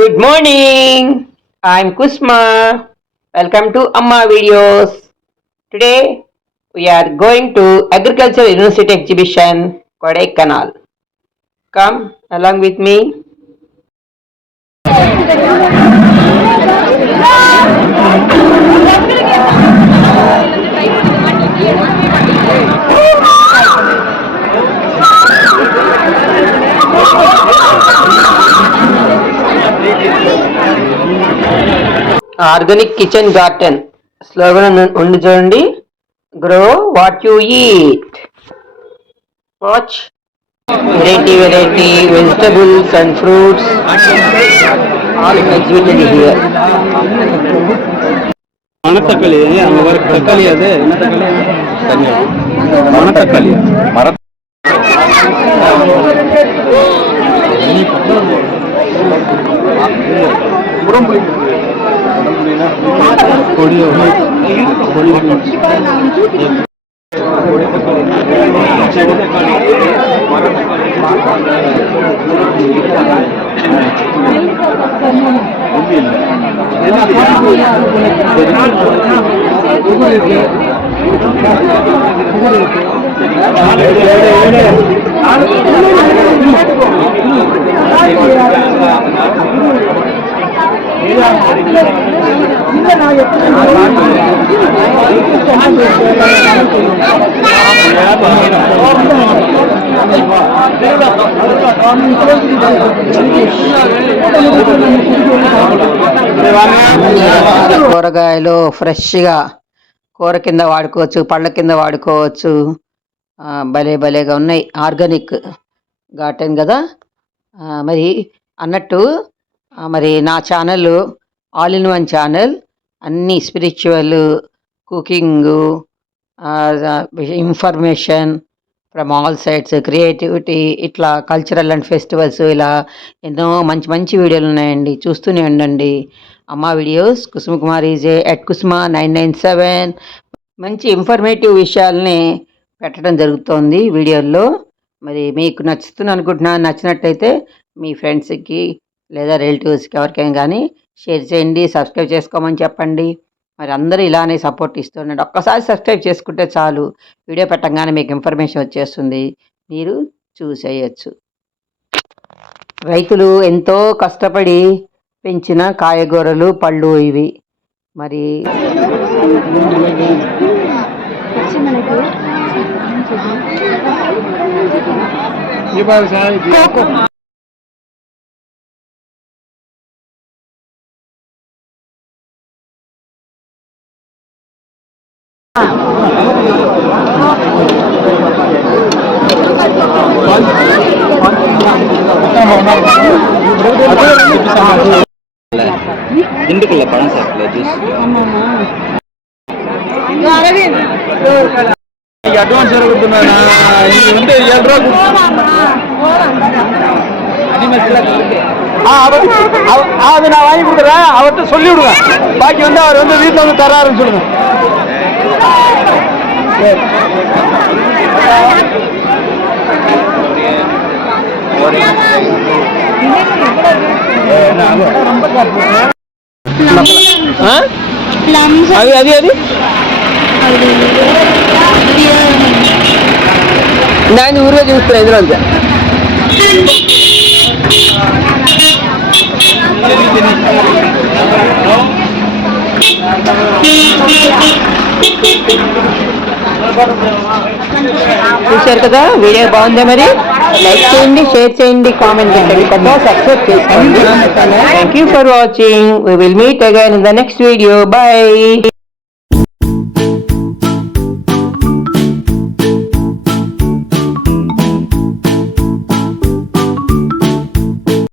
Good morning. I'm Kusma. Welcome to Amma Videos. Today we are going to Agriculture University Exhibition, Kodaikanal. Come along with me. Organic kitchen garden slogan ఉంది చూడండి. Grow what you eat. Watch variety vegetables and fruits all exhibited here. மணத்தக்காளி அங்க வர தக்காளி அது மணத்தக்காளி மர కూరగాయలు ఫ్రెష్గా కూర కింద వాడుకోవచ్చు, పళ్ళ కింద వాడుకోవచ్చు. భలేగా ఉన్నాయి. ఆర్గానిక్ గార్డెన్ కదా. మరి అన్నట్టు మరి నా channel all in one channel. అన్నీ spiritual, cooking, information from all sides, creativity, ఇట్లా కల్చరల్ అండ్ ఫెస్టివల్స్, ఇలా ఎన్నో మంచి మంచి వీడియోలు ఉన్నాయండి. చూస్తూనే ఉండండి. అమ్మా వీడియోస్ కుసుమకుమారి @ కుసుమ 997. మంచి ఇన్ఫర్మేటివ్ విషయాల్ని పెట్టడం జరుగుతోంది వీడియోల్లో. మరి మీకు నచ్చుతుంది అనుకుంటున్నాను. నచ్చినట్టయితే మీ ఫ్రెండ్స్కి లేదా రిలేటివ్స్కి ఎవరికైనా కానీ షేర్ చేయండి, సబ్స్క్రైబ్ చేసుకోమని చెప్పండి. మరి అందరూ ఇలానే సపోర్ట్ ఇస్తుండండి. ఒక్కసారి సబ్స్క్రైబ్ చేసుకుంటే చాలు, వీడియో పెట్టగానే మీకు ఇన్ఫర్మేషన్ వచ్చేస్తుంది, మీరు చూసేయచ్చు. రైతులు ఎంతో కష్టపడి పెంచిన కాయగూరలు, పళ్ళు ఇవి. మరి திண்டுக்கல்ல பழம் சாப்பிடல ஜூஸ் அட்வான்ஸ் வேற கொடுத்துருந்தா நீங்க வந்து 7 ரூபா அது நான் வாங்கி கொடுக்குறேன். அவர்கிட்ட சொல்லி விடுவேன். பாக்கி வந்து அவர் வந்து வீட்டில் வந்து தராருன்னு சொல்லுங்க. అది అది అది దాన్ని ఊరిగా చూస్తున్నా ఎదురు అంతే. చూశారు కదా, వీడియో బాగుందా? మరి లైక్ చేయండి, షేర్ చేయండి, కామెంట్ చేయండి, సబ్స్క్రైబ్ చేసుకోండి. Thank you for watching. We will meet again in the next video. Bye.